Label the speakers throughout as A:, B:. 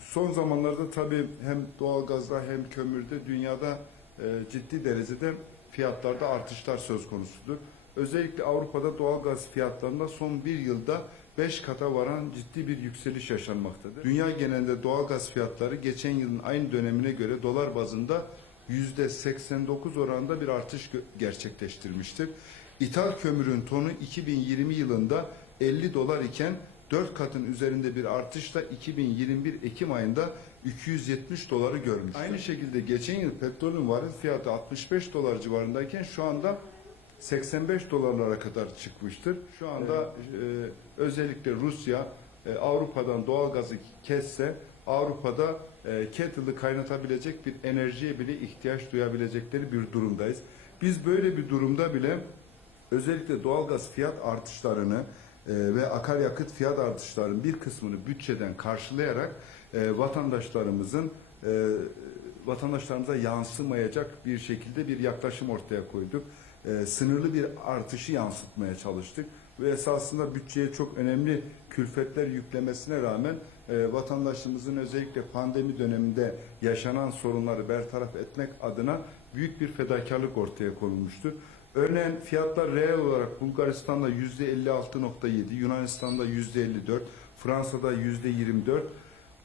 A: son zamanlarda tabii hem doğalgazda hem kömürde dünyada e, ciddi derecede fiyatlarda artışlar söz konusudur. Özellikle Avrupa'da doğalgaz fiyatlarında son bir yılda 5 kata varan ciddi bir yükseliş yaşanmaktadır. Dünya genelinde doğalgaz fiyatları geçen yılın aynı dönemine göre dolar bazında %89 oranında bir artış gerçekleştirmiştir. İthal kömürün tonu 2020 yılında 50 dolar iken 4 katın üzerinde bir artışla 2021 Ekim ayında 270 doları görmüştür. Aynı şekilde geçen yıl petrolün varil fiyatı 65 dolar civarındayken şu anda 85 dolarlara kadar çıkmıştır. Şu anda e, özellikle Rusya e, Avrupa'dan doğalgazı kesse Avrupa'da e, kettle'ı kaynatabilecek bir enerjiye bile ihtiyaç duyabilecekleri bir durumdayız. Biz böyle bir durumda bile özellikle doğalgaz fiyat artışlarını ve akaryakıt fiyat artışlarının bir kısmını bütçeden karşılayarak e, vatandaşlarımızın e, vatandaşlarımıza yansımayacak bir şekilde bir yaklaşım ortaya koyduk. E, sınırlı bir artışı yansıtmaya çalıştık ve esasında bütçeye çok önemli külfetler yüklemesine rağmen e, vatandaşımızın özellikle pandemi döneminde yaşanan sorunları bertaraf etmek adına büyük bir fedakarlık ortaya konulmuştur. Örneğin fiyatlar reel olarak Bulgaristan'da %56.7, Yunanistan'da %54, Fransa'da %24,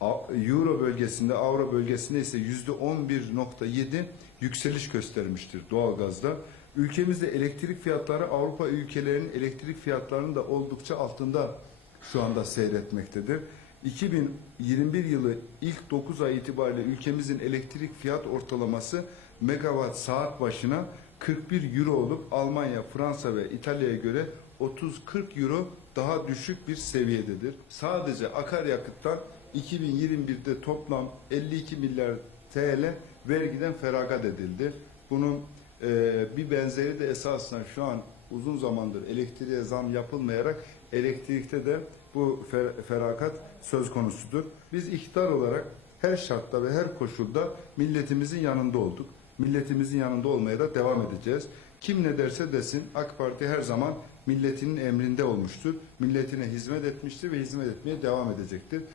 A: A- Euro bölgesinde, Avro bölgesinde ise %11.7 yükseliş göstermiştir doğalgazda. Ülkemizde elektrik fiyatları Avrupa ülkelerinin elektrik fiyatlarının da oldukça altında şu anda seyretmektedir. 2021 yılı ilk 9 ay itibariyle ülkemizin elektrik fiyat ortalaması megawatt saat başına 41 euro olup Almanya, Fransa ve İtalya'ya göre 30-40 euro daha düşük bir seviyededir. Sadece akaryakıttan 2021'de toplam 52 milyar TL vergiden feragat edildi. Bunun e, bir benzeri de esasında şu an uzun zamandır elektriğe zam yapılmayarak elektrikte de bu fer- feragat söz konusudur. Biz iktidar olarak her şartta ve her koşulda milletimizin yanında olduk. Milletimizin yanında olmaya da devam edeceğiz. Kim ne derse desin AK Parti her zaman milletinin emrinde olmuştur. Milletine hizmet etmiştir ve hizmet etmeye devam edecektir.